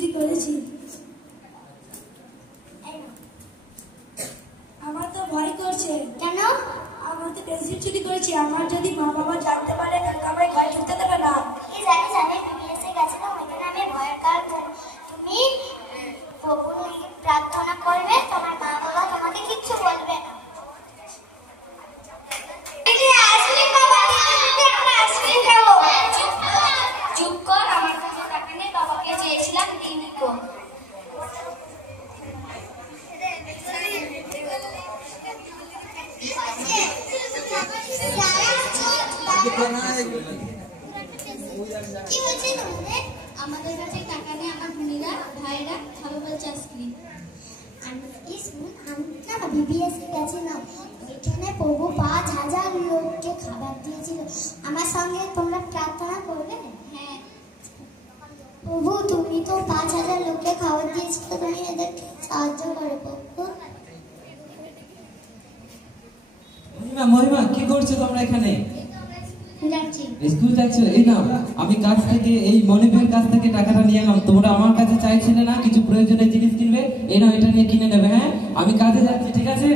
চুরি করেছি। আমার তো ভয় করছে। কেন? আমার তো পেন্সিল চুরি করেছি, আমার যদি মা বাবা জানতে পারে তাহলে আমার ঘরে ঢুকতে দেবে না। জানি জানি, তুমি এসে গেছিলাম ওইখানে, আমি ভয়ের কারণ। তুমি প্রভুর প্রার্থনা করবে, তোমার মা বাবা তোমাকে কিচ্ছু বলবে না। চুপ কর, আমার কাছে টাকা নেই, বাবাকে চেয়েছিলাম দিইনি তো। আমাদের কাছে টাকা নেই, আমার বোনেরা ভাইরা খাবে বলছে আইসক্রিম। আমি বিবিএসে গেছিলাম, এখানে প্রভু 5,000 লোককে খাবার দিয়েছিল। আমার সঙ্গে তোমরা প্রার্থনা করবে? হ্যাঁ। প্রভু তুমি তো 5,000 লোককে খাবার দিয়েছিল, তুমি এদেরকে সাহায্য করো প্রভু। মহিমা কি করছো তোমরা এখানে? যাচ্ছি। স্কুল যাচ্ছো? এই নাও, আমি কাছ থেকে এই মনিবের কাছ থেকে টাকাটা নিয়ে এলাম। তোমরা আমার কাছে চাইছিলে না কিছু প্রয়োজনীয় জিনিস কিনবে, এই নাও, এটা নিয়ে কিনে নেবে। হ্যাঁ, আমি কাজে যাচ্ছি, ঠিক আছে?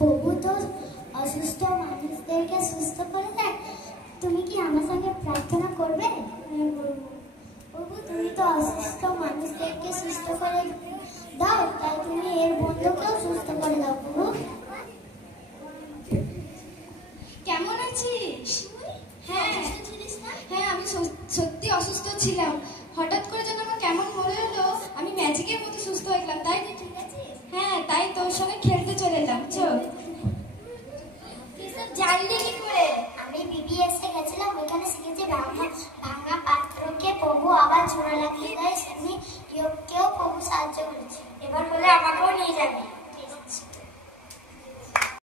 প্রভু তো অসুস্থ মানুষদেরকে সুস্থ করে দেয়, তুমি কি আমার সঙ্গে প্রার্থনা করবে? প্রভু তুমি তো অসুস্থ মানুষদেরকে সুস্থ করে দাও, তাই তুমি এর বন্ধুকেও সুস্থ করে দাও প্রভু। কেমন আছিস? হ্যাঁ হ্যাঁ, আমি সত্যি অসুস্থ ছিলাম, হঠাৎ করে যেন আমার কেমন মনে হলো আমি ম্যাজিকের মতো সুস্থ হয়ে গেলাম। তাই ঠিক আছে? হ্যাঁ, তাই তোর সঙ্গে খেলতে চলে এলাম। চল। জানলি কি করে? আমি বিবিএসে গেছিলাম, ওইখানে শিখেছি ভাঙা পাত্রকে প্রভু আবার জোড়া লাগিয়ে দেয়, সেমনি কেউ প্রভু সাহায্য করেছে। এবার হলে আমাকেও নিয়ে যাবি।